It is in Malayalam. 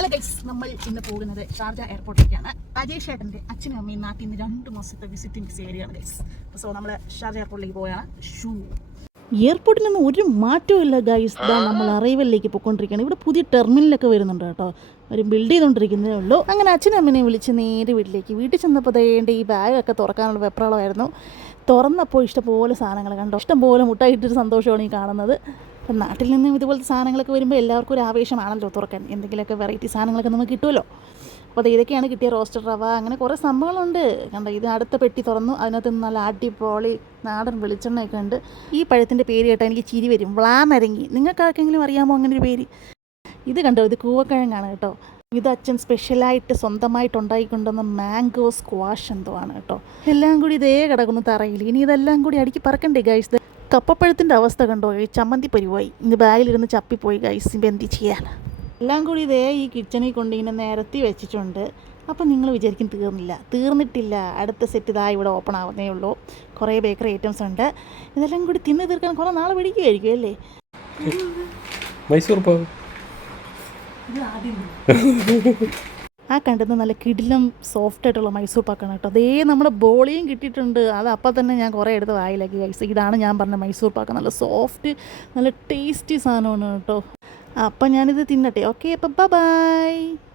ഹലോ ഗൈസ് നമ്മൾ ഇന്ന് പോകുന്നത് ഷാർജ എയർപോർട്ടിലേക്കാണ്. അജയ് ഏട്ടന്റെ അച്ഛനും അമ്മയും നാട്ടിൽ നിന്ന് രണ്ട് മാസത്തെ വിസിറ്റിംഗ് വിസ ഏരിയയാണ് ഗൈസ് സോ നമ്മൾ ഷാർജ എയർപോർട്ടിലേക്ക് പോയാണ്. ഷൂ. എയർപോർട്ടിൽ നിന്ന് ഒരു മാറ്റവും ഇല്ല ഗൈസ് ദാ നമ്മൾ അറൈവലിലേക്ക് പോയിക്കൊണ്ടിരിക്കുകയാണ്. ഇവിടെ പുതിയ ടെർമിനലൊക്കെ വരുന്നുണ്ട് കേട്ടോ. ഒരു ബിൽഡ് ചെയ്തുകൊണ്ടിരിക്കുന്നതേ ഉള്ളൂ. അങ്ങനെ അച്ഛനും അമ്മനെ വിളിച്ച് നേരെ വീട്ടിലേക്ക്. വീട്ടിൽ ചെന്നപ്പോൾ തേണ്ട ഈ ബാഗൊക്കെ തുറക്കാനുള്ള വെപ്രാളമായിരുന്നു. തുറന്നപ്പോൾ ഇഷ്ടംപോലെ സാധനങ്ങൾ കണ്ടോ? ഇഷ്ടംപോലെ മുട്ടായിട്ടൊരു സന്തോഷമാണ് ഈ കാണുന്നത്. അപ്പം നാട്ടിൽ നിന്നും ഇതുപോലത്തെ സാധനങ്ങളൊക്കെ വരുമ്പോൾ എല്ലാവർക്കും ഒരു ആവേശമാണല്ലോ തുറക്കാൻ. എന്തെങ്കിലുമൊക്കെ വെറൈറ്റി സാധനങ്ങളൊക്കെ നമുക്ക് കിട്ടുമല്ലോ. അപ്പോൾ അത് ഇതൊക്കെയാണ് കിട്ടിയ റോസ്റ്റർ റവ. അങ്ങനെ കുറേ സംഭവങ്ങളുണ്ട്. കണ്ടോ ഇത് അടുത്ത പെട്ടി തുറന്നു. അതിനകത്ത് നല്ല അടിപൊളി നാടൻ വെളിച്ചെണ്ണയൊക്കെ ഉണ്ട്. ഈ പഴത്തിന്റെ പേര് കേട്ടാൽ എനിക്ക് ചിരി വരും. വ്ളാമരങ്ങി. നിങ്ങൾക്ക് ആർക്കെങ്കിലും അറിയാമോ അങ്ങനെ ഒരു പേര്? ഇത് കണ്ടോ ഇത് കൂവക്കിഴങ്ങാണ് കേട്ടോ. ഇത് അച്ഛൻ സ്പെഷ്യലായിട്ട് സ്വന്തമായിട്ട് ഉണ്ടായിക്കൊണ്ടുവന്ന മാംഗോ സ്ക്വാഷ് എന്തോ ആണ് കേട്ടോ. എല്ലാം കൂടി ഇതേ കിടക്കുന്നു തറയിൽ ഇനി ഇതെല്ലാം കൂടി അടുക്കി പറക്കണ്ടേ ഗൈസ് കപ്പപ്പഴത്തിന്റെ അവസ്ഥ കണ്ടോ? ഈ ചമ്മന്തി പരിവായി. ഇന്ന് ബാഗിലിരുന്ന് ചപ്പിപ്പോയി ഗൈസ് ഇപ്പം എന്ത് ചെയ്യാൻ എല്ലാം കൂടി ഇതേ ഈ കിച്ചണിൽ കൊണ്ട് ഇങ്ങനെ നിരത്തി വെച്ചിട്ടുണ്ട്. അപ്പം നിങ്ങൾ വിചാരിക്കും തീർന്നില്ല. തീർന്നിട്ടില്ല. അടുത്ത സെറ്റ് ഇതാ ഇവിടെ ഓപ്പൺ ആവുന്നേ ഉള്ളൂ. കുറേ ബേക്കറി ഐറ്റംസ് ഉണ്ട്. ഇതെല്ലാം കൂടി തിന്ന് തീർക്കാൻ കുറേ നാളെ പിടിക്കുകയായിരിക്കും അല്ലേ? മൈസൂർ പാവ് ആ കണ്ടത് നല്ല കിടിലം സോഫ്റ്റ് ആയിട്ടുള്ള മൈസൂർ പാക്കാണ് കേട്ടോ. അതേ നമ്മുടെ ബോളിയും കിട്ടിയിട്ടുണ്ട്. അത് അപ്പം തന്നെ ഞാൻ കുറേ എടുത്ത് വായിലാക്കി കഴിച്ചു ഇതാണ് ഞാൻ പറഞ്ഞ മൈസൂർ പാക്ക്. നല്ല സോഫ്റ്റ് നല്ല ടേസ്റ്റി സാധനമാണ് കേട്ടോ. അപ്പം ഞാനിത് തിന്നട്ടെ. ഓക്കെ അപ്പം ബൈ